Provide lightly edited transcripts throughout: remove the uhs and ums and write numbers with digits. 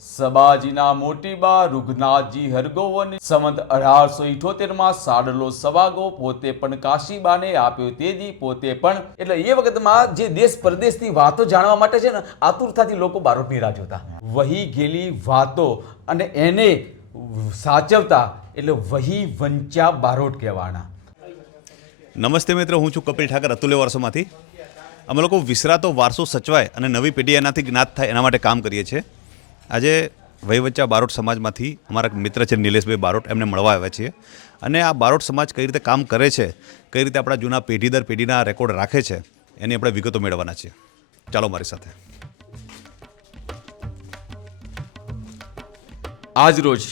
સબાજીના મોટીબા રૂગનાથજી હરગોવન સંવત 1878 સાડલો સવાગો પોતે પણ કાશીબાને આપ્યો તેદી પોતે પણ એટલે એ વખતમાં જે દેશ પરદેશની વાતો જાણવા માટે છે ને આતુરતાથી લોકો બારોટની રાહ જોતા. વહી ગયેલી વાતો અને એને સાચવતા એટલે વહી વંચા બારોટ કહેવાના. નમસ્તે મિત્રો, હું છું કપિલ ઠાકર, અતુલ્ય વારસોમાંથી. અમે લોકો વિસરાતો વારસો સચવાય અને નવી પેઢી એનાથી જ્ઞાત થાય એના માટે કામ કરીએ છીએ. આજે વહીવંચા બારોટ સમાજમાંથી અમારા મિત્ર છે નિલેશભાઈ બારોટ, એમને મળવા આવ્યા છીએ અને આ બારોટ સમાજ કઈ રીતે કામ કરે છે, કઈ રીતે આપણા જૂના પેઢી દર પેઢીના રેકોર્ડ રાખે છે, એની આપણે વિગતો મેળવવાના છીએ. ચાલો મારી સાથે. આજ રોજ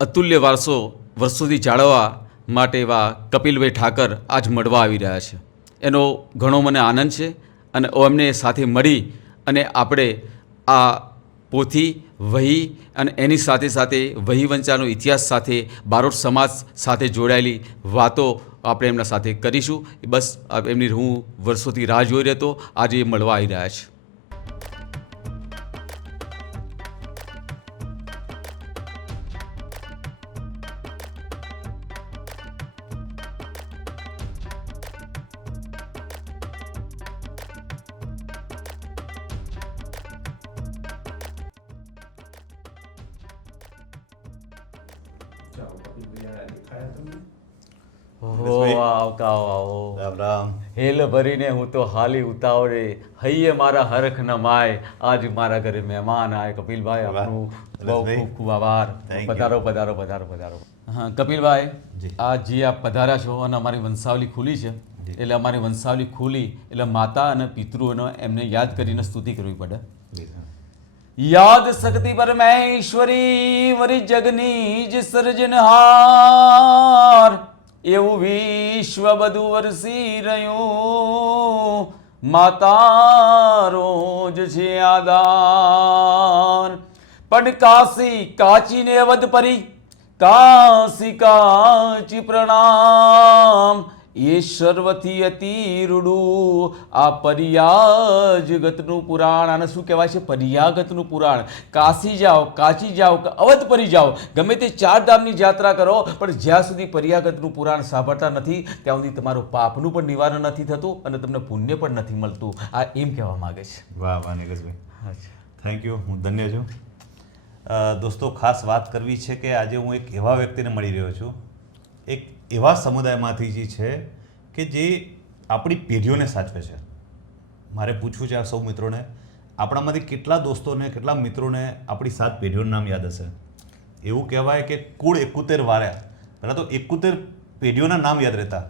અતુલ્ય વારસો વર્ષોથી જાળવવા માટે એવા કપિલભાઈ ઠાકર આજ મળવા આવી રહ્યા છે. એનો ઘણો મને આનંદ છે અને એમને સાથે મળી અને આપણે આ પોથી વહી અને એની સાથે સાથે વહી વંચાનો ઇતિહાસ સાથે બારોટ સમાજ સાથે જોડાયેલી વાતો આપણે એમના સાથે કરીશું. બસ એમની હું વર્ષોથી રાહ જોઈ રહ્યો હતો, આજે એ મળવા આવી રહ્યા છે. રામ રામ. હેલ ભરીને હું તો હાલી ઉતાવળે હૈયે મારા હરખ ન માય, આજ મારા ઘરે મહેમાન આય. કપિલભાઈ, આપનું બહુ ખૂબ ખૂબ આભાર. પધારો પધારો પધારો પધારો. હા કપિલભાઈ, આ જે આપ પધાર્યા છો અને અમારી વંશાવલી ખુલી છે, એટલે અમારી વંશાવલી ખુલી એટલે માતા અને પિતૃઓનો એમને યાદ કરીને સ્તુતિ કરવી પડે. યાદ શક્તિ પરમેશ્વરી વરી જગની જ સર્જનહાર, એવું વિશ્વ બધું વરસી રહ્યું, માતા રોજ છે આધાર. પણ કાશી કાચીને અવધ પરી, કાશી કાચી પ્રણામ, એ સર્વથી અતિ રૂડું આ પર્યા જગતનું પુરાણ. આને શું કહેવાય છે? પર્યાગતનું પુરાણ. કાશી જાઓ, કાચી જાઓ કે અવધ પરી જાઓ, ગમે તે 4 ધામની યાત્રા કરો, પણ જ્યાં સુધી પર્યાગતનું પુરાણ સાંભળતા નથી ત્યાં સુધી તમારું પાપનું પણ નિવારણ નથી થતું અને તમને પુણ્ય પણ નથી મળતું. આ એમ કહેવા માંગે છે. વાહ વાહ નિલેશભાઈ, થેન્ક યુ. હું ધન્ય છું. દોસ્તો, ખાસ વાત કરવી છે કે આજે હું એક એવા વ્યક્તિને મળી રહ્યો છું, એક એવા સમુદાયમાંથી જે છે કે જે આપણી પેઢીઓને સાચવે છે. મારે પૂછવું છે આ સૌ મિત્રોને, આપણામાંથી કેટલા દોસ્તોને, કેટલા મિત્રોને આપણી 7 પેઢીઓનું નામ યાદ હશે? એવું કહેવાય કે કુળ 71 વાર્યા. પહેલાં તો 71 પેઢીઓના નામ યાદ રહેતા.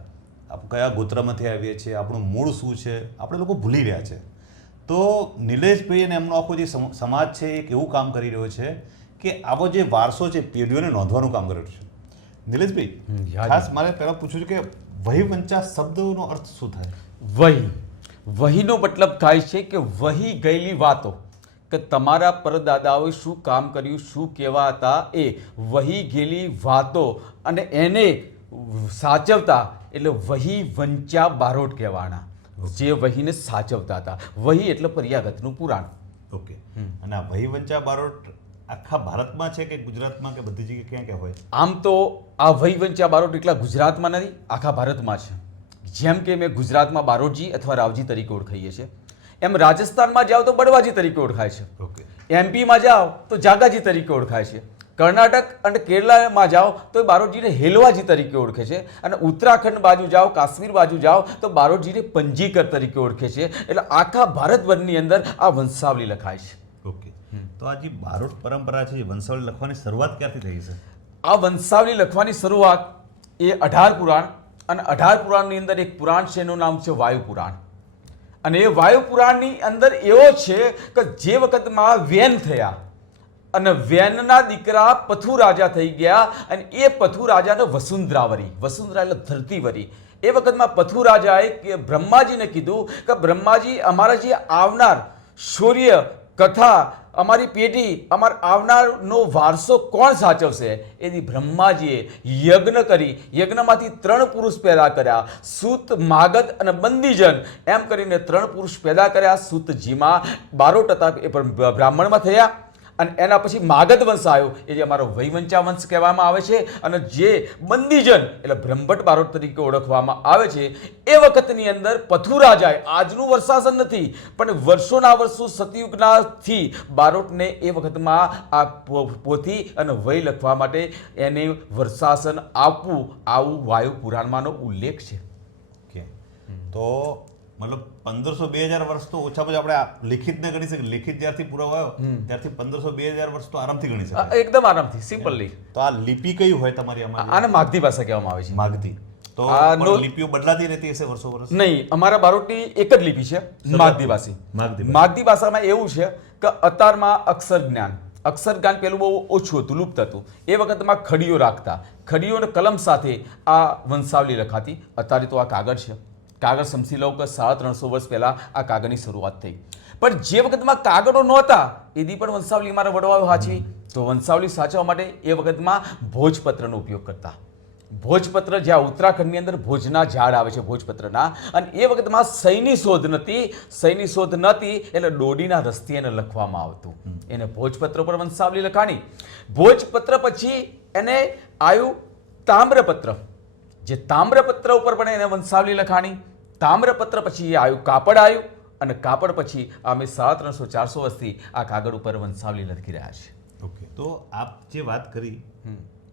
આપણે કયા ગોત્રમાંથી આવીએ છીએ, આપણું મૂળ શું છે, આપણે લોકો ભૂલી રહ્યા છે. તો નિલેશભાઈ અને એમનો આખો જે સમાજ છે એક એવું કામ કરી રહ્યો છે કે આવો જે વારસો છે પેઢીઓને નોંધવાનું કામ કરી રહ્યો છે. નિલેશભાઈ, ખાસ મારે પહેલાં પૂછવું છે કે વહી વંચા શબ્દનો અર્થ શું થાય? વહીનો મતલબ થાય છે કે વહી ગયેલી વાતો, કે તમારા પરદાદાઓએ શું કામ કર્યું, શું કેવા હતા, એ વહી ગયેલી વાતો અને એને સાચવતા એટલે વહી વંચા બારોટ કહેવાના, જે વહીને સાચવતા હતા. વહી એટલે પર્યાગતનું પુરાણ. ઓકે. અને આ વહી વંચા બારોટ આખા ભારતમાં છે કે ગુજરાતમાં કે બધી જગ્યાએ ક્યાં ક્યાં હોય? આમ તો આ વહી વંચા બારોટ એકલા ગુજરાતમાં નથી, આખા ભારતમાં છે. જેમ કે મેં ગુજરાતમાં બારોટજી અથવા રાવજી તરીકે ઓળખાઈએ છીએ, એમ રાજસ્થાનમાં જાઓ તો બળવાજી તરીકે ઓળખાય છે. ઓકે. એમપીમાં જાઓ તો જાગાજી તરીકે ઓળખાય છે. કર્ણાટક અને કેરળમાં જાઓ તો બારોટજીને હેલવાજી તરીકે ઓળખે છે. અને ઉત્તરાખંડ બાજુ જાઓ, કાશ્મીર બાજુ જાઓ તો બારોટજીને પંજીકર તરીકે ઓળખે છે. એટલે આખા ભારતભરની અંદર આ વંશાવલી લખાય છે. ઓકે. તો આ જે બારોટ પરંપરા છે, વંશાવલી લખવાની શરૂઆત ક્યાંથી થઈ છે? આ વંશાવલી લખવાની શરૂઆત એ 18 પુરાણ અને 18 પુરાણની અંદર એક પુરાણ છે, એનું નામ છે વાયુ પુરાણ. અને એ વાયુ પુરાણની અંદર એવો છે કે જે વખતમાં વેન થયા અને વેનના દીકરા પથુ રાજા થઈ ગયા અને એ પથુ રાજાને વસુંધરાવરી, વસુંધરા એટલે ધરતીવરી, એ વખતમાં પથુ રાજાએ બ્રહ્માજીને કીધું કે બ્રહ્માજી, અમારા જે આવનાર શૌર્ય કથા, અમારી પેઢી, અમારા આવનારનો વારસો કોણ સાચવશે? એની બ્રહ્માજીએ યજ્ઞ કરી, યજ્ઞમાંથી 3 પુરુષ પેદા કર્યા, સૂત, માગધ અને બંદીજન, એમ કરીને 3 પુરુષ પેદા કર્યા. સૂતજીમાં બારોટ હતા એ પણ બ્રાહ્મણમાં થયા અને એના પછી માગધ વંશ આવ્યો, એ જે અમારો વૈવંચા વંશ કહેવામાં આવે છે, અને જે બંદીજન એટલે બ્રહ્મભટ્ટ બારોટ તરીકે ઓળખવામાં આવે છે, એ વખતની અંદર પથુરાજાએ, આજનું વર્ષાસન નથી પણ વર્ષોના વર્ષો સતયુગનાથી બારોટને એ વખતમાં આ પોથી અને વય લખવા માટે એને વર્ષાસન આપવું, આવું વાયુ પુરાણમાંનો ઉલ્લેખ છે. ઓકે, તો મતલબ 1500-2000 વર્ષ તો ઓછામાં ઓછા આપણે આ લિખિતને ગણી શકીએ. લિખિત જ્યારથી પુરાવો આવ્યો ત્યારથી 1500-2000 વર્ષ તો આરામથી ગણી શકાય. એકદમ આરામથી, સિમ્પલી. તો આ લિપિ કઈ હોય તમારી આમાં? આને માગધી ભાષા કહેવામાં આવે છે. માગધી. તો આ પણ લિપિઓ બદલાતી રહેતી હશે વર્ષો વર્ષ? નહીં, અમારા બારોટની એક જ લિપિ છે, માગધી ભાષી. માગધી ભાષામાં એવું છે કે અત્યારમાં અક્ષર જ્ઞાન, અક્ષર જ્ઞાન પેલું બહુ ઓછું હતું, લુપ્ત હતું. એ વખતમાં ખડીઓ રાખતા, ખડીઓ અને કલમ સાથે આ વંશાવલી લખાતી. અત્યારે તો આ કાગળ છે, કાગળ સમજી લો કે 350 વર્ષ પહેલા આ કાગળની શરૂઆત થઈ. પણ જે વખતમાં કાગળો નહોતા એની પણ વંશાવલી મારા વડવાઓ સાચવી. તો વંશાવલી સાચવવા માટે એ વખતમાં ભોજપત્રનો ઉપયોગ કરતા. ભોજપત્ર, જ્યાં ઉત્તરાખંડની અંદર ભોજના ઝાડ આવે છે ભોજપત્રના, અને એ વખતમાં સહીની શોધ નહોતી એટલે દોડીના રસ્તે એને લખવામાં આવતું. એને ભોજપત્ર પર વંશાવલી લખાણી. ભોજપત્ર પછી એને આવ્યું તામ્રપત્ર, જે તામ્રપત્ર ઉપર પણ એને વંશાવલી લખાણી. તામ્રપત્ર પછી આવ્યું કાપડ આવ્યું, અને કાપડ પછી અમે 350-400 વર્ષથી આ કાગળ ઉપર વંશાવલી લખી રહ્યા છે. ઓકે, તો આપ જે વાત કરી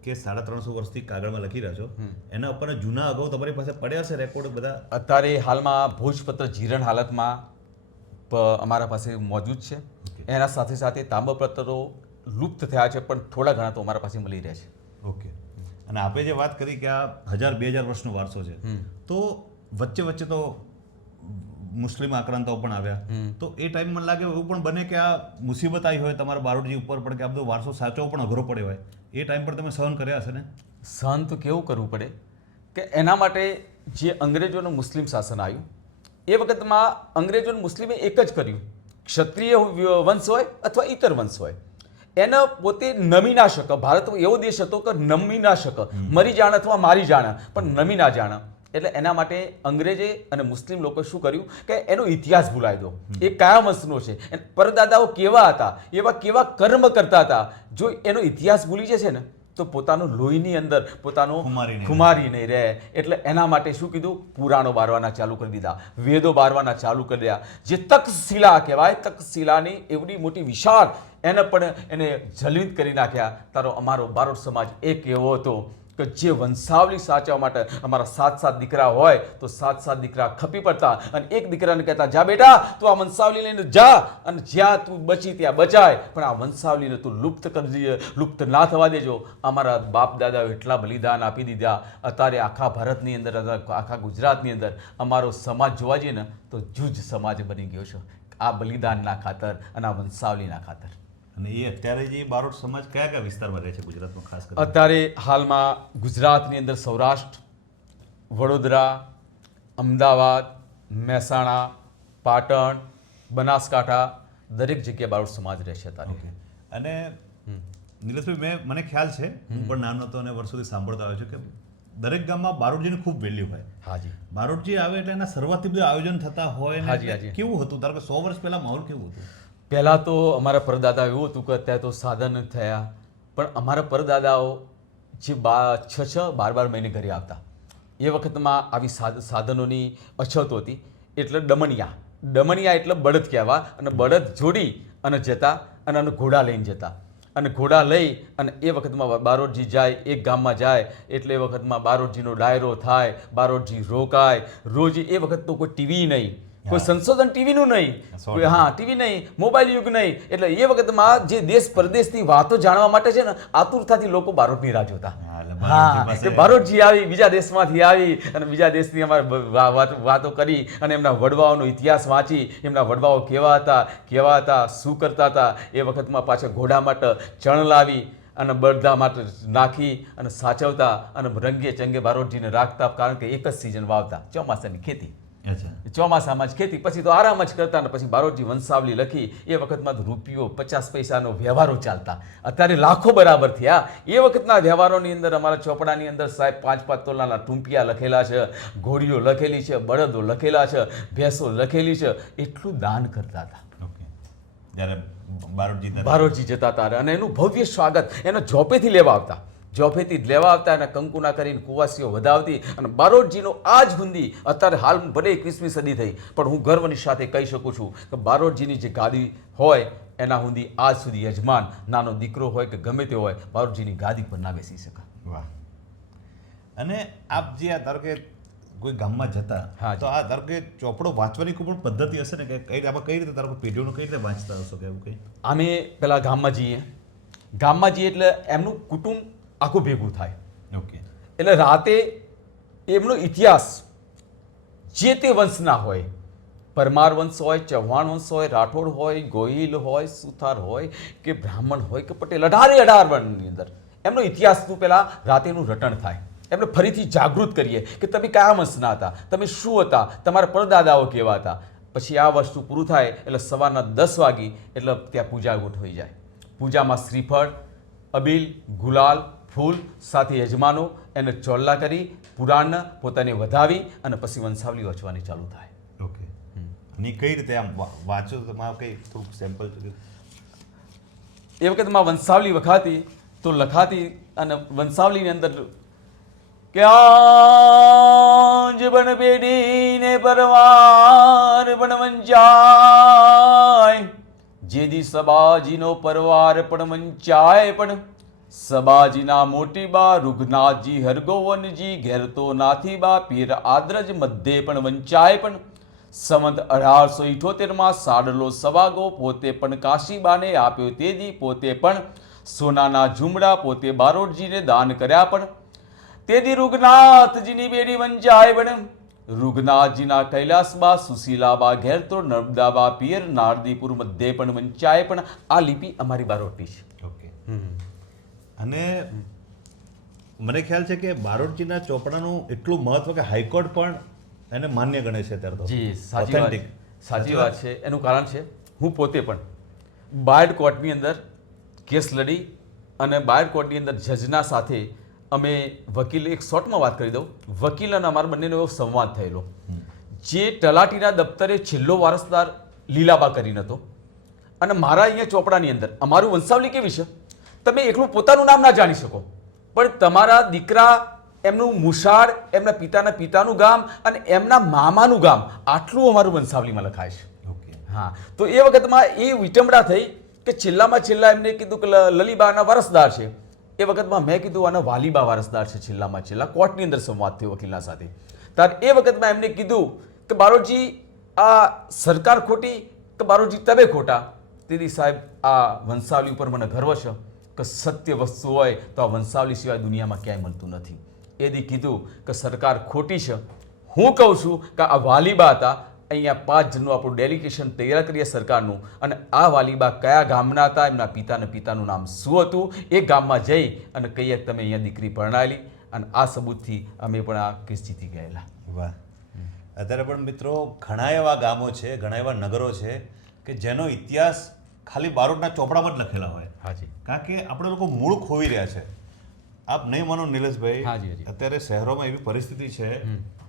કે 350 વર્ષથી કાગળમાં લખી રહ્યા છો, એના ઉપર જૂના અગાઉ તમારી પાસે પડ્યા હશે રેકોર્ડ બધા? અત્યારે હાલમાં ભોજપત્ર જીરણ હાલતમાં અમારા પાસે મોજૂદ છે. એના સાથે સાથે તામ્રપત્રો લુપ્ત થયા છે, પણ થોડા ઘણા તો અમારા પાસે મળી રહ્યા છે. ઓકે, અને આપે જે વાત કરી કે આ 1000-2000 વર્ષનો વારસો છે, તો વચ્ચે વચ્ચે તો મુસ્લિમ આક્રાંતાઓ પણ આવ્યા. તો એ ટાઈમ મને લાગે એવું પણ બને કે આ મુસીબત આવી હોય તમારા બારોટજી ઉપર પણ, કે આ બધો વારસો સાચવો પણ અઘરો પડ્યો હોય. એ ટાઈમ પર તમે સહન કર્યા હશે ને? સહન તો કેવું કરવું પડે કે એના માટે જે અંગ્રેજોનું મુસ્લિમ શાસન આવ્યું એ વખતમાં અંગ્રેજોનું મુસ્લિમે એક જ કર્યું, ક્ષત્રિય વંશ હોય અથવા ઇતર વંશ હોય, એને પોતે નમી ના શકે. ભારત એવો દેશ હતો કે નમી ના શકે, મરી જાણ અથવા મારી જાણ, પણ નમી ના જાણ. એટલે એના માટે અંગ્રેજે અને મુસ્લિમ લોકો શું કર્યું કે એનો ઇતિહાસ ભૂલાવી દો. એ કયા વંશનો છે, પરદાદાઓ કેવા હતા, એવા કેવા કર્મ કરતા હતા. જો એનો ઇતિહાસ ભૂલી જશે ને તો પોતાનું લોહીની અંદર પોતાનો ખુમારી નહીં રહે. એટલે એના માટે શું કીધું, પુરાણો બારવાના ચાલુ કરી દીધા, વેદો બારવાના ચાલુ કરી દીધા. જે તક્ષશિલા કહેવાય, તક્ષશિલાની એવડી મોટી વિશાળ, એને પણ એને જલવિત કરી નાખ્યા. તારો અમારો બારોટ સમાજ એક એવો હતો કે જે વંશાવલી સાચવવા માટે અમારા 7 દીકરા હોય તો 7 દીકરા ખપી પડતા, અને એક દીકરાને કહેતા જા બેટા તું આ વંશાવલી લઈને જા, અને જ્યાં તું બચી ત્યાં બચાય, પણ આ વંશાવલીને તું લુપ્ત ના થવા દેજો. અમારા બાપ દાદાઓ એટલા બલિદાન આપી દીધા. અત્યારે આખા ભારતની અંદર, આખા ગુજરાતની અંદર અમારો સમાજ જોવા જઈએ ને તો જૂજ સમાજ બની ગયો છે, આ બલિદાનના ખાતર અને આ વંશાવલીના ખાતર. અને એ અત્યારે જે બારોટ સમાજ કયા કયા વિસ્તારમાં રહે છે ગુજરાતમાં ખાસ કરીને? અત્યારે હાલમાં ગુજરાતની અંદર સૌરાષ્ટ્ર, વડોદરા, અમદાવાદ, મહેસાણા, પાટણ, બનાસકાંઠા, દરેક જગ્યાએ બારોટ સમાજ રહે છે અત્યારે. અને નીલેશભાઈ, મને ખ્યાલ છે, હું પણ નાનો હતો અને વર્ષોથી સાંભળતો આવ્યો છું કે દરેક ગામમાં બારોટજીની ખૂબ વેલ્યુ હોય. હાજી, બારોટજી આવે એટલે એના શરૂઆતથી બધું આયોજન થતા હોય. હાજી. કેવું હતું ધારો કે 100 વર્ષ પહેલા માહોલ કેવું હતું? પહેલાં તો અમારા પરદાદા એવું હતું કે અત્યારે તો સાધન થયા, પણ અમારા પરદાદાઓ જે 6-12 મહિને ઘરે આવતા. એ વખતમાં આવી સાધનોની અછત હતી, એટલે ડમણિયા એટલે બળદ કહેવા, અને બળદ જોડી અને જતા, અને ઘોડા લઈને જતા, અને ઘોડા લઈ અને એ વખતમાં બારોટજી જાય, એક ગામમાં જાય એટલે એ વખતમાં બારોટજીનો ડાયરો થાય, બારોટજી રોકાય. રોજ એ વખત તો કોઈ ટીવી નહીં, કોઈ સંશોધન ટીવીનું નહીં, ટીવી નહીં, મોબાઈલ યુગ નહીં. એટલે એ વખતમાં જે દેશ પરદેશની વાતો જાણવા માટે છે ને આતુરતાથી લોકો બારોટની રાહ જોતા. બારોટજી આવી, બીજા દેશમાંથી આવી અને બીજા દેશની અમારે વાતો કરી અને એમના વડવાઓનો ઇતિહાસ વાંચી, એમના વડવાઓ કેવા હતા, શું કરતા હતા. એ વખતમાં પાછા ઘોડા માટે ચણ લાવી અને બળદા માટે નાખી અને સાચવતા, અને રંગે ચંગે બારોટજીને રાખતા, કારણ કે એક જ સિઝન વાવતા, ચોમાસાની ખેતી. ચોમાસામાં જ ખેતી, પછી તો આરામ જ કરતા. ને પછી બારોટજી વંશાવલી લખી. એ વખતમાં રૂપિયો 50 પૈસાનો વ્યવહારો ચાલતા, અત્યારે લાખો બરાબર થયા. એ વખતના વ્યવહારોની અંદર અમારા ચોપડાની અંદર સાહેબ 5-5 તોલાના ટૂંપિયા લખેલા છે, ઘોડીઓ લખેલી છે, બળદો લખેલા છે, ભેંસો લખેલી છે. એટલું દાન કરતા હતા. ઓકે, જ્યારે બારોટજી જતા હતા અને એનું ભવ્ય સ્વાગત એનો જોપેથી લેવા આવતા, જોફેથી લેવા આવતા અને કંકુના કરીને કુવાસીઓ વધાવતી અને બારોટજીનો આજ સુધી અત્યારે હાલ ભલે 21મી સદી થઈ પણ હું ગર્વની સાથે કહી શકું છું કે બારોટજીની જે ગાદી હોય એના સુધી આજ સુધી યજમાન નાનો દીકરો હોય કે ગમે તે હોય બારોટજીની ગાદી પર ના બેસી શકે. વાહ. અને આપ જે આ ધારો કે કોઈ ગામમાં જતા તો આ ધારો કે ચોપડો વાંચવાની કોઈ પણ પદ્ધતિ હશે ને કે આમાં કઈ રીતે ધારો કે પેઢીઓનું કઈ રીતે વાંચતા હશો કે એવું કંઈ? અમે પેલા ગામમાં જઈએ એટલે એમનું કુટુંબ આખું ભેગું થાય. ઓકે. એટલે રાતે એમનો ઇતિહાસ જે તે વંશના હોય, પરમાર વંશ હોય, ચૌહાણ વંશ હોય, રાઠોડ હોય, ગોહિલ હોય, સુથાર હોય કે બ્રાહ્મણ હોય કે પટેલ, 18 વર્ણની અંદર એમનો ઇતિહાસનું પહેલા રાતેનું રટણ થાય. એમને ફરીથી જાગૃત કરીએ કે તમે કયા વંશના હતા, તમે શું હતા, તમારા પરદાદાઓ કેવા હતા. પછી આ વસ્તુ પૂરું થાય એટલે સવારના 10 વાગી એટલે ત્યાં પૂજા ગોઠવાઈ જાય. પૂજામાં શ્રીફળ, અબીલ, ગુલાલ, ફૂલ સાથે યજમાનો એને ચોલ્લા કરી પુરાણ પોતાને વધાવી અને પછી વંશાવલી વાંચવાની ચાલુ થાય. ઓકે. અને કઈ રીતે આમ વાંચો તો મારે કઈ થોડુંક સેમ્પલ? એ વખતમાં વંશાવલી વખાતી તો લખાતી અને વંશાવલીની અંદર કે આંજ બન પેઢીને પરવાર બન વંચાય, જેદી સબાજીનો પરવાર પણ વંચાય પણ સબાજીના મોટી બા રૂગનાથજી હરગોવનજી ઘેર તો નાથી બા પીર આદ્રજ મધ્યે પણ વંચાય પણ સંવત 1878માં સાડલો સવાગો પોતે પણ કાશીબાને આપ્યો તેદી પોતે પણ સોનાના ઝુમડા પોતે બારોટજીને દાન કર્યા પણ તેદી રૂગનાથજીની બેડી વંચાય પણ રૂગનાથજીના કૈલાસબા સુશીલાબા ઘેર તો નર્મદાબા પિયર નારદીપુર મધ્યે પણ વંચાય પણ આ લિપિ અમારી બારોટની છે. ઓકે. અને મને ખ્યાલ છે કે બારોટજીના ચોપડાનું એટલું મહત્વ કે હાઈકોર્ટ પણ એને માન્ય ગણે છે અત્યારે તો. જી સાચી વાત છે. એનું કારણ છે હું પોતે પણ બાયડ કોર્ટની અંદર કેસ લડી અને બાયડ કોર્ટની અંદર જજના સાથે અમે વકીલ એક શોર્ટમાં વાત કરી દઉં, વકીલ અને અમારા બંનેનો એવો સંવાદ થયેલો. જે તલાટીના દફતરે છેલ્લો વારસદાર લીલાબા કરીને હતો અને મારા અહીંયા ચોપડાની અંદર અમારું વંશાવલી કેવી છે, તમે એકલું પોતાનું નામ ના જાણી શકો પણ તમારા દીકરા એમનું મુશાળ, એમના પિતાનું ગામ અને એમના મામાનું ગામ આટલું અમારું વંશાવલીમાં લખાય છે. ઓકે. હા, તો એ વખતમાં એ વિટંબડા થઈ કે છેલ્લા એમને કીધું કે લલીબાના વારસદાર છે. એ વખતમાં મેં કીધું આના વાલીબા વારસદાર છે. છેલ્લા કોર્ટની અંદર સંવાદ થયો વકીલના સાથે. ત્યારે એ વખતમાં એમને કીધું કે બારોટજી આ સરકાર ખોટી કે બારોટજી તમે ખોટા. તેથી સાહેબ આ વંશાવલી ઉપર મને ગર્વ છે કે સત્ય વસ્તુ હોય તો આ વંશાવલી સિવાય દુનિયામાં ક્યાંય મળતું નથી. એદી કીધું કે સરકાર ખોટી છે. હું કહું છું કે આ વાલીબા હતા. અહીંયા 5 જણનું આપણું ડેલિગેશન તૈયાર કરીએ સરકારનું અને આ વાલીબા કયા ગામના હતા, એમના પિતાનું નામ શું હતું, એ ગામમાં જઈ અને કહીએ તમે અહીંયા દીકરી પરણાયેલી અને આ સબૂતથી અમે પણ આ કેસ જીતી ગયેલા. વાહ. અત્યારે પણ મિત્રો ઘણા એવા ગામો છે, ઘણા એવા નગરો છે કે જેનો ઇતિહાસ ખાલી બારોટના ચોપડામાં જ લખેલા હોય. હાજી. કારણ કે આપણે લોકો મૂળ ખોવી રહ્યા છે. આપ નહીં માનો નિલેશભાઈ, હાજી. અત્યારે શહેરોમાં એવી પરિસ્થિતિ છે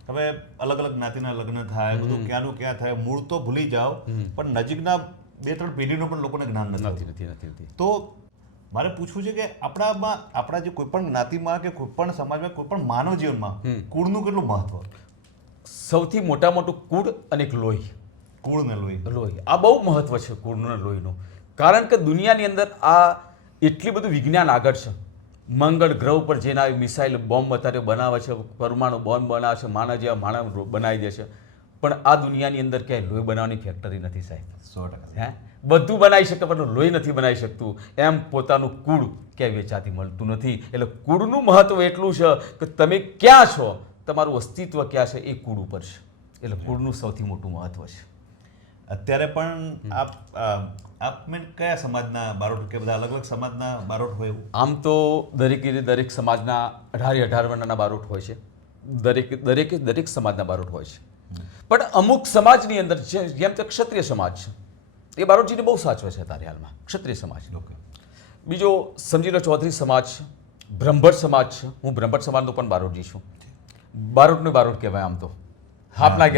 હવે અલગ અલગ જ્ઞાતિના લગ્ન થાય, બધું ક્યાંનું ક્યાં થાય, મૂળ તો ભૂલી જાઓ પણ નજીકના 2-3 પેઢીનું પણ લોકોને જ્ઞાન નથી. તો મારે પૂછવું છે કે આપણા જે કોઈ પણ જ્ઞાતિમાં કે કોઈ પણ સમાજમાં કોઈ પણ માનવ જીવનમાં કુળનું કેટલું મહત્વ? સૌથી મોટું કુળ અને એક લોહી. કુળ ને લોહી આ બહુ મહત્વ છે કુળનું અને લોહીનું. કારણ કે દુનિયાની અંદર આ એટલી બધું વિજ્ઞાન આગળ છે. મંગળ ગ્રહ ઉપર જેના મિસાઇલ બોમ્બ અત્યારે બનાવે છે, પરમાણુ બોમ્બ બનાવે છે, માણસ જેવા માણસ બનાવી દે છે પણ આ દુનિયાની અંદર ક્યાંય લોહી બનાવવાની ફેક્ટરી નથી સાહેબ. 100%. બધું બનાવી શકે પણ લોહી નથી બનાવી શકતું. એમ પોતાનું કુળ ક્યાંય વેચાતી મળતું નથી. એટલે કુળનું મહત્વ એટલું છે કે તમે ક્યાં છો, તમારું અસ્તિત્વ ક્યાં છે એ કુળ ઉપર છે. એટલે કુળનું સૌથી મોટું મહત્વ છે. અત્યારે પણ આપ મેં કયા સમાજના બારોટ કે બધા અલગ અલગ સમાજના બારોટ હોય? આમ તો દરેક સમાજના 18 વર્ણના બારોટ હોય છે. દરેક સમાજના બારોટ હોય છે પણ અમુક સમાજની અંદર જેમ કે ક્ષત્રિય સમાજ છે એ બારોટજીને બહુ સાચવે છે અત્યારે હાલમાં. ક્ષત્રિય સમાજ. બીજો સમજી લો ચૌધરી સમાજ છે, બ્રહ્મભટ્ટ સમાજ છે. હું બ્રહ્મભટ્ટ સમાજનો પણ બારોટજી છું. બારોટને બારોટ કહેવાય આમ તો. બારોટ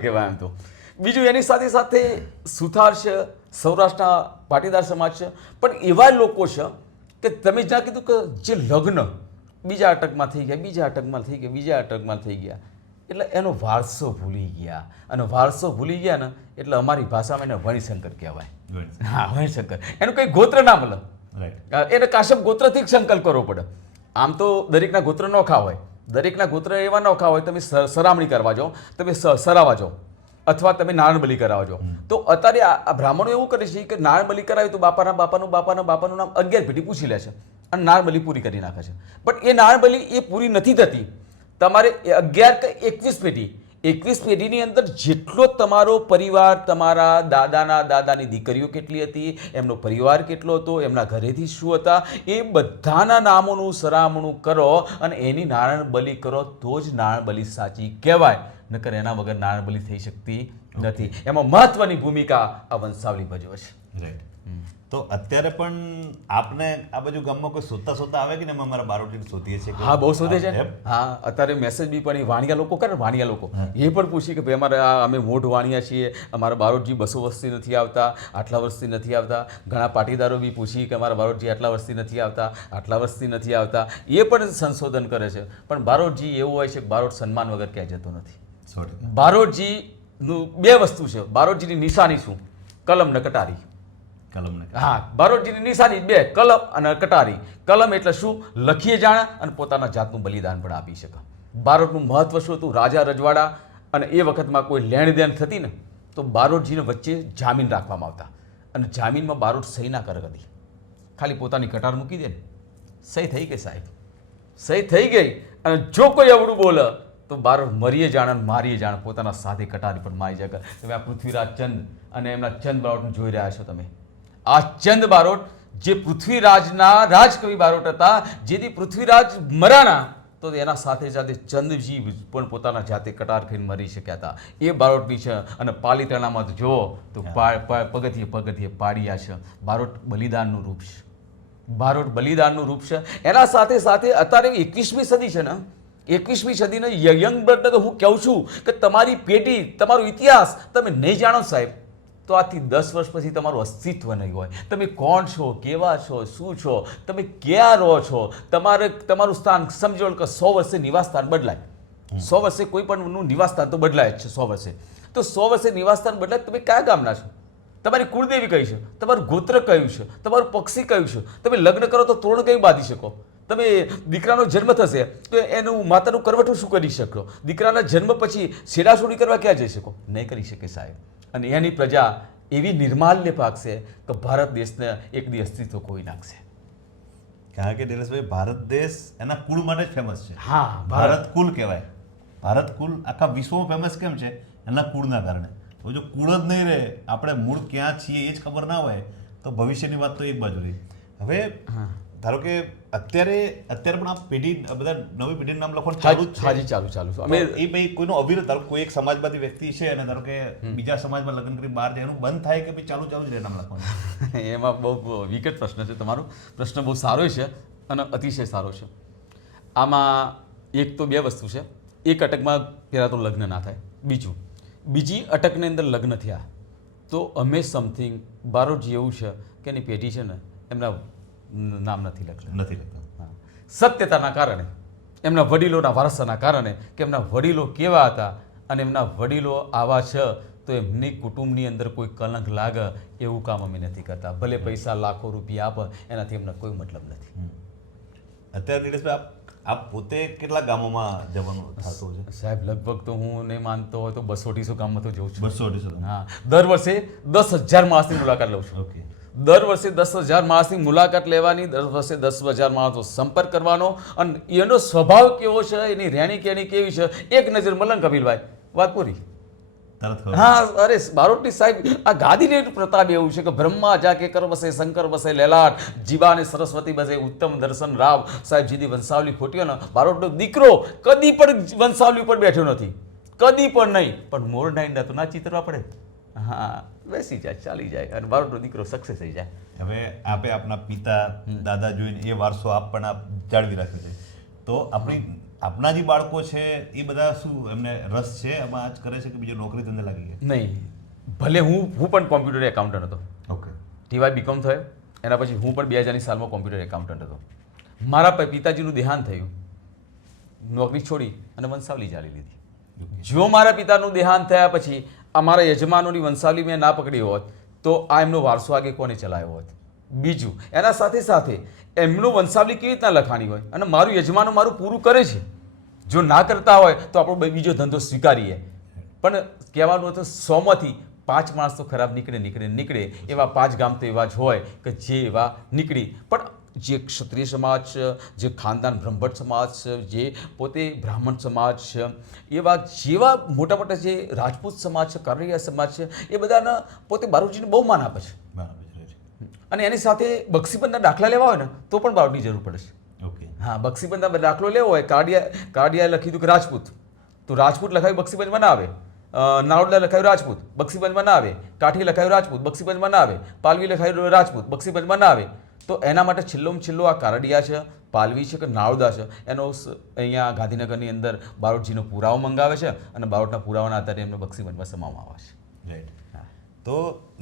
કહેવાય આમ તો. બીજું એની સાથે સાથે સુથાર છે, સૌરાષ્ટ્રના પાટીદાર સમાજ છે, પણ એવા લોકો છે કે તમે જ્યાં કીધું કે જે લગ્ન બીજા અટકમાં થઈ ગયા, બીજા અટકમાં થઈ ગયા, બીજા અટકમાં થઈ ગયા, એટલે એનો વારસો ભૂલી ગયા. અને વારસો ભૂલી ગયા ને એટલે અમારી ભાષામાં એને વણિશંકર કહેવાય. હા, વણિશંકર. એનું કંઈ ગોત્ર ના મળે. રાઈટ. એને કાશ્યપ ગોત્રથી જ સંકલ્પ કરવો પડે. આમ તો દરેકના ગોત્ર નોખા હોય, દરેકના ગોત્ર એવા નોખા હોય. તમે સરામણી કરવા જાઓ, તમે સરાવા જાઓ, અથવા તમે નારાયણ બલિ કરાવવા જાઓ, તો અત્યારે આ બ્રાહ્મણો એવું કરે છે કે નારાયણ બલિ કરાવે તો બાપાનું નામ 11 પેઢી પૂછી લે છે અને નારાયણ બલિ પૂરી કરી નાખે છે. પણ એ નારાયણ બલિ એ પૂરી નથી થતી. તમારે 11 કે 21 પેઢી, 21 પેઢીની અંદર જેટલો તમારો પરિવાર, તમારા દાદાની દીકરીઓ કેટલી હતી, એમનો પરિવાર કેટલો હતો, એમના ઘરેથી શું હતા, એ બધાના નામોનું સરામણું કરો અને એની નારાયણ બલિ કરો તો જ નારાયણ બલિ સાચી કહેવાય. નકર એના વગર નારાયણ બલિ થઈ શકતી નથી. એમાં મહત્વની ભૂમિકા આ વંશાવલી ભજવે છે. રાઈટ. તો અત્યારે પણ આપને આ બાજુ ગામમાં કોઈ શોધતા આવે કે ને અમે અમારા બારોટીને શોધીએ છીએ? હા, બહુ શોધે છે. હા, અત્યારે મેસેજ બી પણ વાણિયા લોકો કરે, વાણિયા લોકો એ પણ પૂછી કે ભાઈ અમારે અમે મોઢ વાણિયા છીએ, અમારા બારોટજી 200 વર્ષથી નથી આવતા, આટલા વર્ષથી નથી આવતા. ઘણા પાટીદારો બી પૂછી કે અમારા બારોટજી આટલા વર્ષથી નથી આવતા, આટલા વર્ષથી નથી આવતા. એ પણ સંશોધન કરે છે. પણ બારોટજી એવું હોય છે કે બારોટ સન્માન વગર ક્યાંય જતો નથી. બારોટજીનું 2 વસ્તુ છે. બારોટજીની નિશાની શું? કલમ ને કટારી. હા, બારોટજીની નિશાની 2, કલમ અને કટારી. કલમ એટલે શું? લખીએ જાણે અને પોતાના જાતનું બલિદાન પણ આપી શકે. બારોટનું મહત્વ શું હતું? રાજા રજવાડા અને એ વખતમાં કોઈ લેણ દેણ થતી ને તો બારોટજીને વચ્ચે જામીન રાખવામાં આવતા અને જામીનમાં બારોટ સહી ના કરે કદી. ખાલી પોતાની કટાર મૂકી દે ને, સહી થઈ ગઈ સાહેબ, સહી થઈ ગઈ. અને જો કોઈ અવળું બોલે તો બારોટ મરીએ જાણે મારીએ જાણે પોતાના સાથે કટારી પણ મારી જાય. તમે આ પૃથ્વીરાજ ચંદ અને એમના ચંદ બારોટને જોઈ રહ્યા છો. તમે આ ચંદ બારોટ જે પૃથ્વીરાજના રાજકવિ બારોટ હતા, જેથી પૃથ્વીરાજ મરાણા તો એના સાથે સાથે ચંદજી પણ પોતાના જાતે કટાર ખાઈને મરી શક્યા હતા. એ બારોટની છે. અને પાલીતાણામાં જો તો પગથિયે પાડ્યા છે. બારોટ બલિદાનનું રૂપ છે. બારોટ બલિદાનનું રૂપ છે. એના સાથે સાથે અત્યારે 21મી સદી છે ને, 21મી સદીને યંગ બ્લડને હું કહું છું કે તમારી પેઢી, તમારો ઇતિહાસ તમે નહીં જાણો સાહેબ, તો આજથી 10 વર્ષ પછી તમારું અસ્તિત્વ નહીં હોય. તમે કોણ છો, કેવા છો, શું છો, તમે ક્યાં રહો છો, તમારું સ્થાન સમજો કે 100 વર્ષે નિવાસ સ્થાન બદલાય. 100 વર્ષે કોઈ પણનું નિવાસ સ્થાન તો બદલાય જ છે. 100 વર્ષે તો 100 વર્ષે નિવાસ સ્થાન બદલાય. તમે કયા ગામના છો, તમારી કુળદેવી કઈ છે, તમારું ગોત્ર કયું છે, તમારું પક્ષી કયું છે, તમે લગ્ન કરો તો તોરણ કયું બાંધી શકો, તમે દીકરાનો જન્મ થશે તો એનું માતાનું કરવટું શું કરી શકો, દીકરાના જન્મ પછી છેડાછોડી કરવા ક્યાં જઈ શકો? નહીં કરી શકે સાહેબ. અને એની પ્રજા એવી નિર્માલ્ય પાકશે કે ભારત દેશને એક દી અસ્તિત્વ કોઈ નાખશે. કારણ કે નિલેશભાઈ, ભારત દેશ એના કુળ માટે જ ફેમસ છે. હા, ભારત કુલ કહેવાય. ભારત કુલ આખા વિશ્વમાં ફેમસ કેમ છે? એના કુળના કારણે. તો જો કુળ જ નહીં રહે, આપણે મૂળ ક્યાં છીએ એ જ ખબર ના હોય તો ભવિષ્યની વાત તો એક બાજુ રહી. હવે ધારો કે અત્યારે પણ આ પેઢી, બધા નવી પેઢીનું નામ લખવાનું ચાલુ જ છે. હાજી, ચાલુ. અમે એ ભાઈ કોઈનો અવિરત, ધારો કોઈ એક સમાજવાદી વ્યક્તિ છે અને ધારો કે બીજા સમાજમાં લગ્ન કરી બહાર જાય, એનું બંધ થાય કે ભાઈ ચાલુ જ રહે નામ લખવાનું? એમાં બહુ વિકટ પ્રશ્ન છે તમારો. પ્રશ્ન બહુ સારો છે અને અતિશય સારો છે. આમાં એક તો 2 વસ્તુ છે. એક અટકમાં પહેલાં તો લગ્ન ના થાય. બીજી અટકની અંદર લગ્ન થયા તો અમે સમથિંગ બારોટજી એવું છે કે એની પેઢી છે ને એમના નામ નથી લખતા. સત્યતાના કારણે, એમના વડીલોના વારસાના કારણે કે એમના વડીલો કેવા હતા અને એમના વડીલો આવા છે તો એમની કુટુંબની અંદર કોઈ કલંક લાગે એવું કામ અમે નથી કરતા. ભલે પૈસા લાખો રૂપિયા આપે, એનાથી એમને કોઈ મતલબ નથી. અત્યારે નિલેશભાઈ, આપ પોતે કેટલા ગામોમાં જવાનું થતું છે? સાહેબ, લગભગ તો હું નહીં માનતો હોય તો 200-250 ગામમાં તો જઉં છું. 200-250? હા, દર વર્ષે 10,000 માણસની મુલાકાત લઉં છું. ઓકે. દર વર્ષે 10,000 માણસની મુલાકાત લેવાની, દર વર્ષે 10,000 માણસનો સંપર્ક કરવાનો. અને એનો સ્વભાવ કેવો છે, એની રહેણી કેણી કેવી છે, એક નજર મલંગ કપિલભાઈ, વાત પૂરી. હા, અરે બારોટની સાહેબ આ ગાદીને પ્રતાપ એવું છે કે બ્રહ્મા જાકે કર બસે, શંકર બસે લેલાટ, જીવાને સરસ્વતી બસે, ઉત્તમ દર્શન રાવ. સાહેબ, જેથી વંશાવલી ખોટ્યો ને, બારોટનો દીકરો કદી પણ વંશાવલી ઉપર બેઠો નથી, કદી પણ નહીં. પણ મોર નાઈના તો ના ચિતરવા પડે. હા, બેસી જાય, ચાલી જાય અને બારોટનો દીકરો સક્સેસ થઈ જાય. હવે આપે આપના પિતા દાદા જોઈને એ વારસો આપ પણ આપ જાળવી રાખ્યો છે. તો આપણા જે બાળકો છે એ બધા શું એમને રસ છે એમાં આજ કરે છે કે બીજો નોકરી ધંધે લાગી ગયા? નહીં, ભલે હું પણ કોમ્પ્યુટર એકાઉન્ટન્ટ હતો, ઓકે. ટીવાય બીકોમ થયો, એના પછી હું પણ 2000ની સાલમાં કોમ્પ્યુટર એકાઉન્ટન્ટ હતો. મારા પિતાજીનું દેહાંત થયું, નોકરી છોડી અને વંશાવલી ચાલી લીધી. જો મારા પિતાનું દેહાંત થયા પછી અમારા યજમાનોની વંશાવલી મેં ના પકડી હોત તો આ એમનો વારસો આગે કોને ચલાવ્યો હોત. બીજું એના સાથે સાથે એમનો વંશાવલી કેવી રીતના લખાણી હોય અને મારું યજમાનો મારું પૂરું કરે છે, જો ના કરતા હોય તો આપણો બીજો ધંધો સ્વીકારીએ. પણ કહેવાનું હતું 100માંથી 5 માણસ તો ખરાબ નીકળે એવા 5 ગામ તો એવા જ હોય કે જે એવા નીકળી. પણ જે ક્ષત્રિય સમાજ છે, જે ખાનદાન બ્રહ્મભટ્ટ સમાજ છે, જે પોતે બ્રાહ્મણ સમાજ છે, એવા જેવા મોટા મોટા જે રાજપૂત સમાજ છે, કારૈયા સમાજ છે, એ બધાના પોતે બારોટજીને બહુ માન આપે છે. અને એની સાથે બક્ષીબંધના દાખલા લેવા હોય ને તો પણ બારોટની જરૂર પડે છે. ઓકે. હા, બક્ષીબંધના દાખલો લેવો હોય, કારડિયાએ લખી દીધું કે રાજપૂત, તો રાજપૂત લખાયું બક્ષીબંધમાં ના આવે. નારોડલા લખાયું રાજપૂત, બક્ષીબંધમાં ના આવે. કાઠી લખાયું રાજપૂત, બક્ષીબંધમાં ના આવે. પાલવી લખાયું રાજપૂત, બક્ષીબંધમાં ના આવે. તો એના માટે છેલ્લો આ કારડિયા છે, પાલવી છે કે નારોદા છે, એનો અહીંયા ગાંધીનગરની અંદર બારોટજીનો પુરાવો મંગાવે છે અને બારોટના પુરાવાના આધારે એમને બક્ષીબંધમાં સમાવવામાં આવે છે. રાઈટ. તો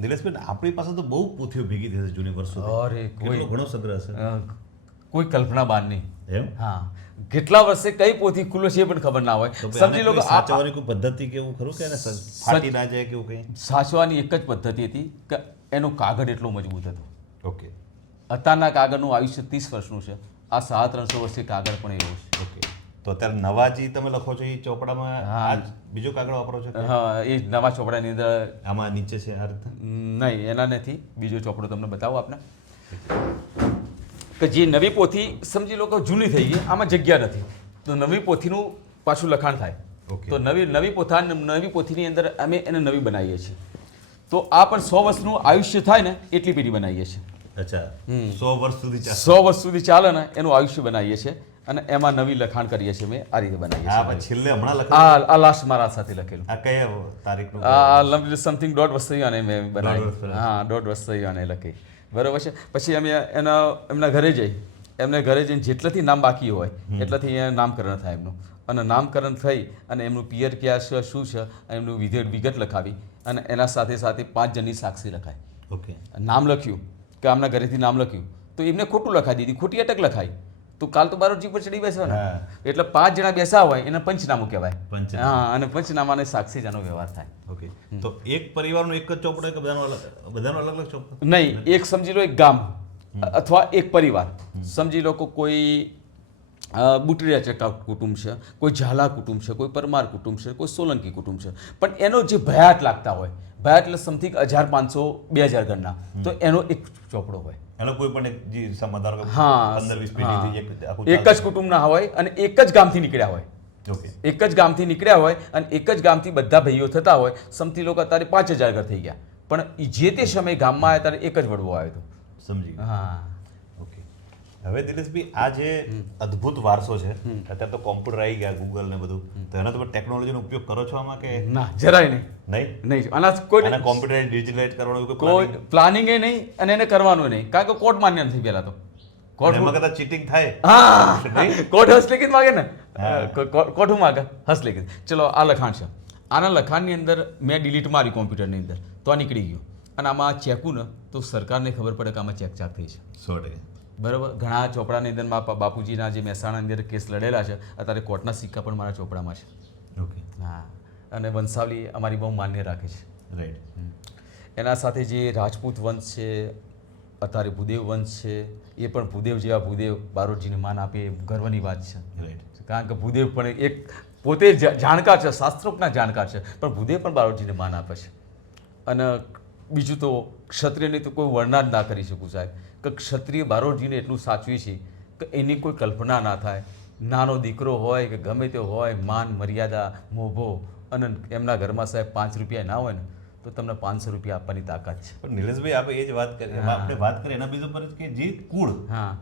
નિલેશભાઈ, આપણી પાસે તો બહુ પોથીઓ ભેગી થઈ છે જૂની વર્ષો. અરે કેટલો ઘણો સંગ્રહ છે, કોઈ કલ્પના બહાર નહીં. એમ? હા, કેટલા વર્ષે કઈ પોથી ખુલ્લો છે એ પણ ખબર ના હોય. સમજી લો કે સાચવવાની કોઈ પદ્ધતિ કે એવું ખરું કે એને ફાટી ના જાય કે એવું કંઈ? સાચવાની એક જ પદ્ધતિ હતી કે એનો કાગળ એટલો મજબૂત હતો. ઓકે. અત્યારના કાગળનું આયુષ્ય 30 વર્ષનું છે, આ 350 વર્ષથી કાગળ પણ એવું છે. ઓકે. તો અત્યારે નવા જે તમે લખો છો એ ચોપડામાં આ જ બીજો કાગળ વાપરો છો? હા, એ નવા ચોપડાની અંદર આમાં નીચે છે આ રીતે? નહીં, એના નથી. બીજો ચોપડો તમને બતાવો આપને કે જે નવી પોથી સમજી લો કે જૂની થઈ ગઈ, આમાં જગ્યા નથી, તો નવી પોથીનું પાછું લખાણ થાય. તો નવી પોથીની અંદર અમે એને નવી બનાવીએ છીએ. તો આ પણ 100 વર્ષનું આયુષ્ય થાય ને એટલી પેઢી બનાવીએ છીએ. અચ્છા, 100 વર્ષ સુધી ચાલે? 100 વર્ષ સુધી ચાલે ને એનું આયુષ્ય બનાવીએ છીએ અને એમાં નવી લખાણ કરીએ છીએ. મેં આ રીતે બનાવીએ આ છીએ. છેલ્લે હમણાં લખાણ આ લાસ્ટ મારા સાથે લખેલું. આ કયા તારીખનું? આ સમથિંગ 1.5 વર્ષ થયું અને મેં બનાવી. હા, 1.5 વર્ષ થયું અને લખી. બરાબર છે. પછી અમે એમના ઘરે જઈને જેટલાથી નામ બાકી હોય એટલાથી અહીંયા નામકરણ થાય એમનું, અને નામકરણ થઈ અને એમનું પિયર ક્યાં છે, શું છે, એમનું વિગત લખાવી અને એના સાથે સાથે 5 જણની સાક્ષી લખાય. ઓકે. નામ લખ્યું કે આમના ઘરેથી નામ લખ્યું તો એમને ખોટું લખાઈ દીધી, ખોટી અટક લખાઈ, તો કાલ તો બારોટજી પર ચડી બેસો ને, એટલે 5 જણા બેસા હોય એને પંચનામું કહેવાય. હા, અને પંચનામાને સાક્ષી જનો વ્યવહાર થાય. ઓકે. તો એક પરિવારનો એક જ ચોપડો કે બધાનો અલગ અલગ ચોપડો? નહીં, એક સમજી લો એક ગામ અથવા એક પરિવાર. સમજી લો કે કોઈ બુટરિયા ચકા કુટુંબ છે, કોઈ ઝાલા કુટુંબ છે, કોઈ પરમાર કુટુંબ છે, કોઈ સોલંકી કુટુંબ છે, પણ એનો જે ભયાટ લાગતા હોય, ભયાટ એટલે સમથિંગ 1500-2000 ઘરના, તો એનો એક ચોપડો હોય. એનો કોઈ પણ એક જે સમાધાર હા, 15-20 પેઢીથી એક જ કુટુંબના હોય અને એક જ ગામથી નીકળ્યા હોય. ઓકે. એક જ ગામથી નીકળ્યા હોય અને એક જ ગામથી બધા ભાઈઓ થતા હોય. સમથી લોકો અત્યારે 5000 ઘર થઈ ગયા, પણ જે તે સમયે ગામમાં આવ્યા ત્યારે એક જ વડવો આવ્યો હતો. સમજી ગયો. હા. ઓકે. હવે દિનેશભાઈ, આ જે અદ્ભુત વારસો છે, અત્યારે તો કોમ્પ્યુટર આવી ગયા, ગૂગલ ને બધું, તો એનો તમે ટેકનોલોજીનો ઉપયોગ કરો છો આમાં કે ના? જરાય નહીં. નહીં. આના કોઈ કોમ્પ્યુટર ડિજિટલાઇઝ કરવાનો કોઈ પ્લાનિંગ એ નહીં અને એને કરવાનું નહીં, કારણ કે કોર્ટ માન્ય નથી પહેલા તો. એમાં કદાચ ચીટિંગ થાય. હા, કોર્ટ હસ્તલિખિત માગે ને, કોર્ટ માગે હસ્તલિખિત. ચલો, આ લખાણ છે. આના લખાણની અંદર મેં ડિલીટ મારી કોમ્પ્યુટરની અંદર, તો આ નીકળી ગયું. અને આમાં ચેકું ને તો સરકારને ખબર પડે કે આમાં ચેક થઈ છે. 100%. બરાબર. ઘણા ચોપડાની અંદર મારા બાપુજીના જે મહેસાણાની અંદર કેસ લડેલા છે, અત્યારે કોર્ટના સિક્કા પણ મારા ચોપડામાં છે. ઓકે. હા, અને વંશાવલી અમારી બહુ માન્ય રાખે છે. રાઈટ. એના સાથે જે રાજપૂત વંશ છે, અત્યારે ભૂદેવ વંશ છે, એ પણ ભૂદેવ જેવા ભૂદેવ બારોટજીને માન આપે એ ગર્વની વાત છે. રાઈટ. કારણ કે ભૂદેવ પણ એક પોતે જાણકાર છે, શાસ્ત્રોક્તના જાણકાર છે, પણ ભૂદેવ પણ બારોટજીને માન આપે છે. અને બીજું તો ક્ષત્રિયની તો કોઈ વર્ણન જ ના કરી શકું સાહેબ, કે ક્ષત્રિય બારોટજીને એટલું સાચવે છે કે એની કોઈ કલ્પના ના થાય. નાનો દીકરો હોય કે ગમે તે હોય, માન મર્યાદા મોભો, અને એમના ઘરમાં સાહેબ 5 રૂપિયા ના હોય ને તો તમને 500 રૂપિયા આપવાની તાકાત છે. પણ નિલેશભાઈ, આપણે એ જ વાત કરીએ, આપણે વાત કરીએ એના બીજું પર કે જે કુળ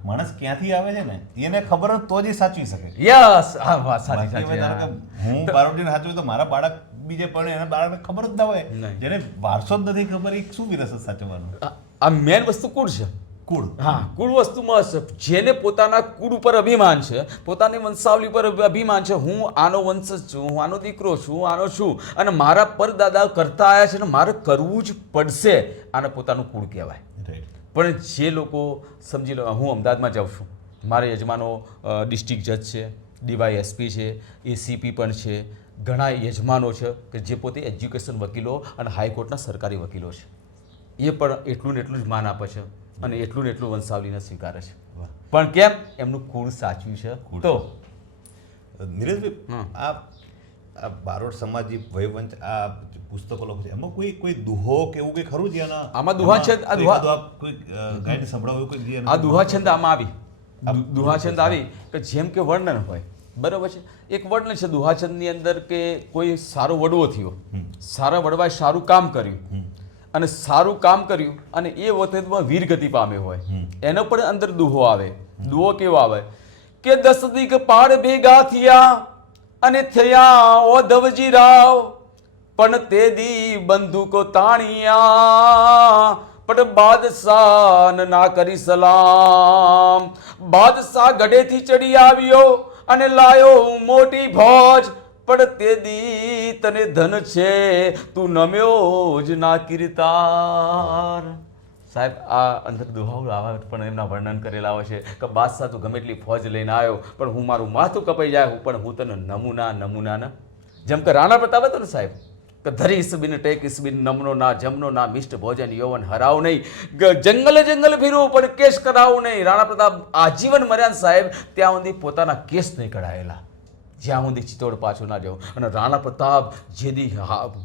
માણસ ક્યાંથી આવે છે ને એને ખબર હોય તો જ એ સાચવી શકે. યસ, આ વાત સાચી. હું બારોટજીને સાચવું તો મારા બાળક બીજે પણ એના બાળકને ખબર જ ના હોય, જેને વારસો જ નથી ખબર, એ શું વિરાસત સાચવવાનું? આ મેન વસ્તુ કુળ છે. કુળ. હા, કુળ વસ્તુમાં જેને પોતાના કુળ ઉપર અભિમાન છે, પોતાની વંશાવલી પર અભિમાન છે, હું આનો વંશજ છું, હું આનો દીકરો છું, હું આનો છું, અને મારા પરદાદા કરતા આવ્યા છે અને મારે કરવું જ પડશે, આને પોતાનું કુળ કહેવાય. રાઈટ. પણ જે લોકો સમજી લો, હું અમદાવાદમાં જાઉં છું, મારા યજમાનો ડિસ્ટ્રિક્ટ જજ છે, DYSP છે, ACP પણ છે, ઘણા યજમાનો છે કે જે પોતે એજ્યુકેશન વકીલો અને હાઈકોર્ટના સરકારી વકીલો છે. એ પણ એટલું ને એટલું જ માન આપે છે અને એટલું ને એટલું વંશાવલીને સ્વીકારે છે. વાહ. પણ કેમ? એમનું કુળ સાચું છે. કુળ. તો નીરજભાઈ, આ બારોટ સમાજી વયવંશ આ પુસ્તકો લખો છે, એમાં કોઈ દુહો કે એવું કંઈ ખરું છે? આમાં દુહા છે. કોઈ ગાયને સંભળાવું કોઈ જે આ દુહાછંદ આમાં આવી, દુહાછંદ આવી કે જેમ કે વર્ણન હોય, બરાબર છે. એક વર્ણન છે દુહાછંદની અંદર કે કોઈ સારો વડવો થયો, સારા વડવાએ સારું કામ કર્યું અને સારું કામ કર્યું અને એ વખતમાં વીરગતિ પામ્યો હોય, એનો પણ અંદર દુહો આવે. દુહો કેવો આવે કે 10 દિગપાળ ભેગા થયા અને થયા ઓધવજી રાવ, પણ તે દી બંદૂકો તાણિયા, પણ બાદશાહ ના કરી સલામ. બાદશાહ ગઢેથી ચડી આવ્યો અને લાયો મોટી ફોજ, પણ તે દી તને ધન છે, તું નમ્યો જ ના કીર્તાર. સાહેબ, આ અંદર દુહાઓ આવે પણ એમના વર્ણન કરેલા હોય છે કે બાદશાહ તું ગમે એટલી ફોજ લઈને આવ્યો, પણ હું મારું માથું કપાઈ જાય પણ હું તને નમૂના. જેમ કે રાણા પ્રતાપ હતો ને સાહેબ, કે ધરી ઇસબિન ટેક ઇસબિન નમનો ના જમનો ના મિષ્ટ ભોજન યૌવન હરાવ નહીં, જંગલ ફીરવું પણ કેસ કરાવું નહીં. રાણા પ્રતાપ આજીવન મર્યાદા સાહેબ, ત્યાં સુધી પોતાના કેસ નહીં કઢાયેલા, જ્યાં સુધી ચિત્તોડ પાછું ના જવું. અને રાણા પ્રતાપ જે દી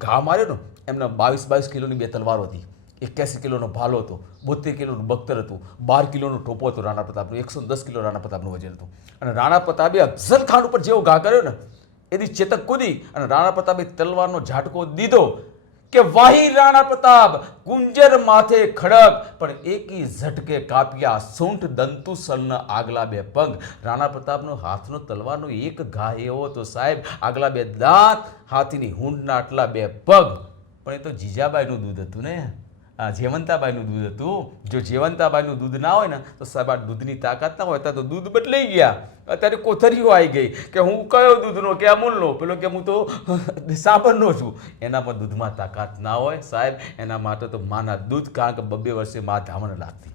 ઘા માર્યો ને, એમના 22 કિલોની 2 તલવારો હતી, 81 કિલોનો ભાલો હતો, 72 કિલોનું બખ્તર હતું, 12 કિલોનો ટોપો હતો રાણા પ્રતાપનો, 110 કિલો રાણા પ્રતાપનું વજન હતું. અને રાણા પ્રતાપે અફઝલ ખાન ઉપર જેવો ઘા કર્યો ને, એની ચેતક કૂદી અને રાણા પ્રતાપે તલવારનો ઝાટકો દીધો કે વાહી રાણા પ્રતાપ, ગુંજર માથે ખડક, પણ એકી ઝટકે કાપ્યા સૂંઠ દંતુસલના આગલા 2 પગ. રાણા પ્રતાપનો હાથનો તલવારનો એક ઘા એવો હતો સાહેબ, આગલા 2 દાંત, હાથીની હૂંડના આટલા 2 પગ. પણ એ તો જીજાબાઈનું દૂધ હતું ને, જેવંતાબાઈનું દૂધ હતું. જો જેવંતાબાઈનું દૂધ ના હોય ને તો સાહેબ આ દૂધની તાકાત ના હોય. અત્યારે તો દૂધ બદલાઈ ગયા, અત્યારે કોથરીઓ આવી ગઈ કે હું કયો દૂધનો કે અમૂલનો, પેલો કે હું તો સાબરનો છું. એના પર દૂધમાં તાકાત ના હોય સાહેબ, એના માટે તો માના દૂધ. કારણ કે 2 વર્ષે મા ધામણ લાગતી.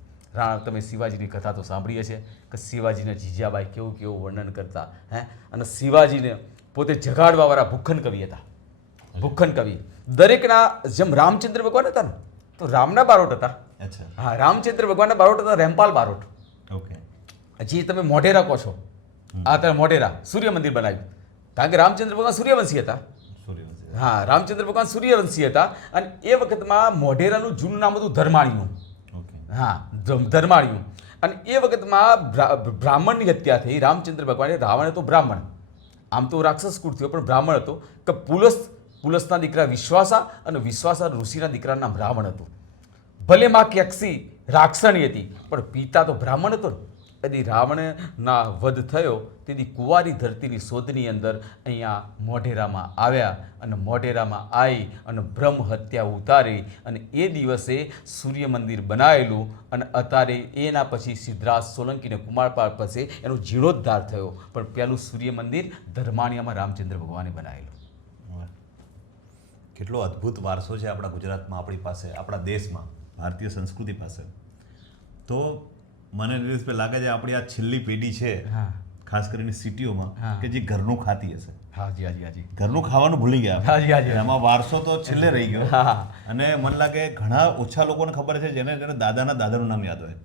તમે શિવાજીની કથા તો સાંભળી હશે કે શિવાજીને જીજાબાઈ કેવું વર્ણન કરતા, અને શિવાજીને પોતે જગાડવાવાળા ભૂખન કવિ હતા. ભૂખન કવિ દરેકના, જેમ રામચંદ્ર ભગવાન હતા ને, તો રામના બારોટ હતા. અચ્છા. હા, રામચંદ્ર ભગવાનના બારોટ હતા રેમપાલ બારોટ. ઓકે. હજી તમે મોઢેરા કહો છો, આ તમે મોઢેરા સૂર્ય મંદિર બનાવ્યું, કારણ કે રામચંદ્ર ભગવાન સૂર્યવંશી હતા. હા, રામચંદ્ર ભગવાન સૂર્યવંશી હતા. અને એ વખતમાં મોઢેરાનું જૂનું નામ હતું ધર્માણીનું. હા, ધર્માણીયું. અને એ વખતમાં બ્રાહ્મણની હત્યા થઈ. રામચંદ્ર ભગવાને, રાવણ હતો બ્રાહ્મણ, આમ તો રાક્ષસ કુળ થયો પણ બ્રાહ્મણ હતો, કે પુલસના દીકરા વિશ્વાસા અને વિશ્વાસા ઋષિના દીકરાનું નામ રાવણ હતું. ભલે માં કેક્ષી રાક્ષણી હતી પણ પિતા તો બ્રાહ્મણ હતો ને. તેથી રાવણના વધ થયો તેથી કુંવારી ધરતીની શોધની અંદર અહીંયા મોઢેરામાં આવ્યા અને મોઢેરામાં આવી અને બ્રહ્મ હત્યા ઉતારી અને એ દિવસે સૂર્ય મંદિર બનાવેલું. અને અત્યારે એના પછી સિદ્ધરાજ સોલંકી અને કુમારપાળ પાસે એનો જીર્ણોદ્ધાર થયો. પણ પહેલું સૂર્ય મંદિર ધર્માણીયામાં રામચંદ્ર ભગવાને બનાવેલું. કેટલો અદ્ભુત વારસો છે આપણા ગુજરાતમાં, આપણી પાસે, આપણા દેશમાં, ભારતીય સંસ્કૃતિ પાસે. તો મને નીરજભાઈ લાગે છે આપણી આ છેલ્લી પેઢી છે, ખાસ કરીને સિટીઓમાં, કે જે ઘરનું ખાતી હશે. હાજી. ઘરનું ખાવાનું ભૂલી ગયા. હાજી. એમાં વારસો તો છેલ્લે રહી ગયો. અને મને લાગે ઘણા ઓછા લોકોને ખબર છે જેને દાદાનું નામ યાદ હોય,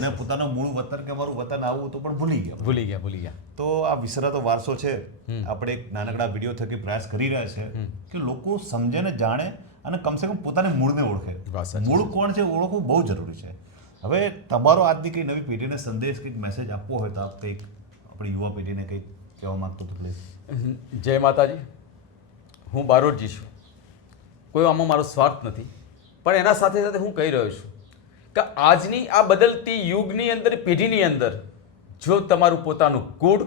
અને પોતાનું મૂળ વતન કે મારું વતન આવું તો પણ ભૂલી ગયા. તો આ વિસરાતો વારસો છે. આપણે એક નાનકડા વિડીયો થકી પ્રયાસ કરી રહ્યા છે કે લોકો સમજે ને જાણે અને કમસે કમ પોતાને મૂળને ઓળખે. મૂળ કોણ છે ઓળખવું બહુ જરૂરી છે. હવે તમારો આજની કંઈ નવી પેઢીને સંદેશ, કંઈક મેસેજ આપવો હોય તો આપ કંઈક આપણી યુવા પેઢીને કંઈક કહેવા માંગતો તો પ્લીઝ. જય માતાજી. હું બારોટજી છું. કોઈ આમાં મારો સ્વાર્થ નથી, પણ એના સાથે સાથે હું કહી રહ્યો છું કે આજની આ બદલતી યુગની અંદર, પેઢીની અંદર, જો તમારું પોતાનું કુળ,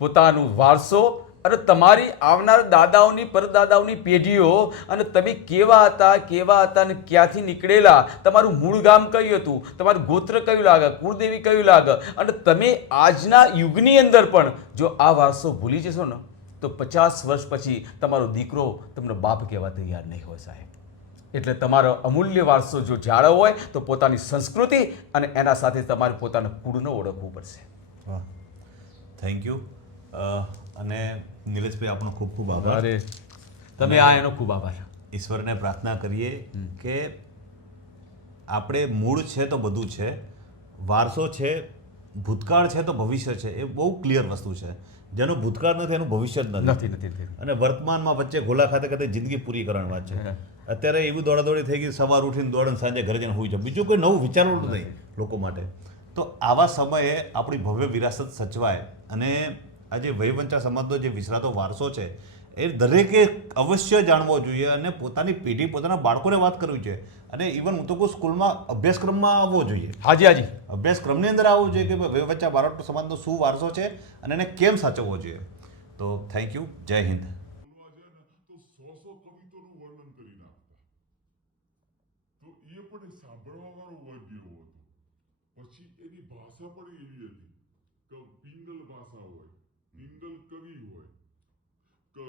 પોતાનું વારસો અને તમારી આવનાર દાદાઓની પરદાદાઓની પેઢીઓ અને તમે કેવા હતા અને ક્યાંથી નીકળેલા, તમારું મૂળ ગામ કયું હતું, તમારું ગોત્ર કયું લાગે, કુળદેવી કયું લાગે, અને તમે આજના યુગની અંદર પણ જો આ વારસો ભૂલી જશો ને તો 50 વર્ષ પછી તમારો દીકરો તમને બાપ કહેવા તૈયાર નહીં હોય સાહેબ. એટલે તમારો અમૂલ્ય વારસો જો જાળવવો હોય તો પોતાની સંસ્કૃતિ અને એના સાથે તમારે પોતાના કુળને ઓળખવું પડશે. વાહ, થેન્ક યુ. અને નિલેશભાઈ આપનો ખૂબ ખૂબ આભાર. અરે તમે આ એનો ખૂબ આભાર. ઈશ્વરને પ્રાર્થના કરીએ કે આપણે મૂળ છે તો બધું છે, વારસો છે, ભૂતકાળ છે તો ભવિષ્ય છે. એ બહુ ક્લિયર વસ્તુ છે. જેનું ભૂતકાળ નથી એનું ભવિષ્ય જ નથી. નથી. અને વર્તમાનમાં વચ્ચે ગોલા ખાતે ખાતે જિંદગી પૂરી કરવાની વાત છે. અત્યારે એવી દોડાદોડી થઈ ગઈ, સવાર ઉઠીને દોડે સાંજે ઘરે જઈને હોઈ જાય, બીજું કોઈ નવું વિચારવું નહીં લોકો માટે. તો આવા સમયે આપણી ભવ્ય વિરાસત સચવાય અને આજે વહીવંચા સમાજનો જે વિસરાતો વારસો છે એ દરેકે અવશ્ય જાણવો જોઈએ અને પોતાની પેઢી પોતાના બાળકોને વાત કરવી જોઈએ. અને ઇવન હું તો કહું સ્કૂલમાં અભ્યાસક્રમમાં આવવો જોઈએ. હાજી. અભ્યાસક્રમની અંદર આવવું જોઈએ કે વહીવંચા બારોટ સમાજનો શું વારસો છે અને એને કેમ સાચવવો જોઈએ. તો થેન્ક યુ. જય હિન્દ. તો એ પણ સાંભળવા વાળો વર્ગ એવો હતો. પછી એની ભાષા પણ એવી હતી કે પિંગલ ભાષા હોય, પિંગલ કવિ હોય, કે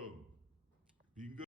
પિંગલ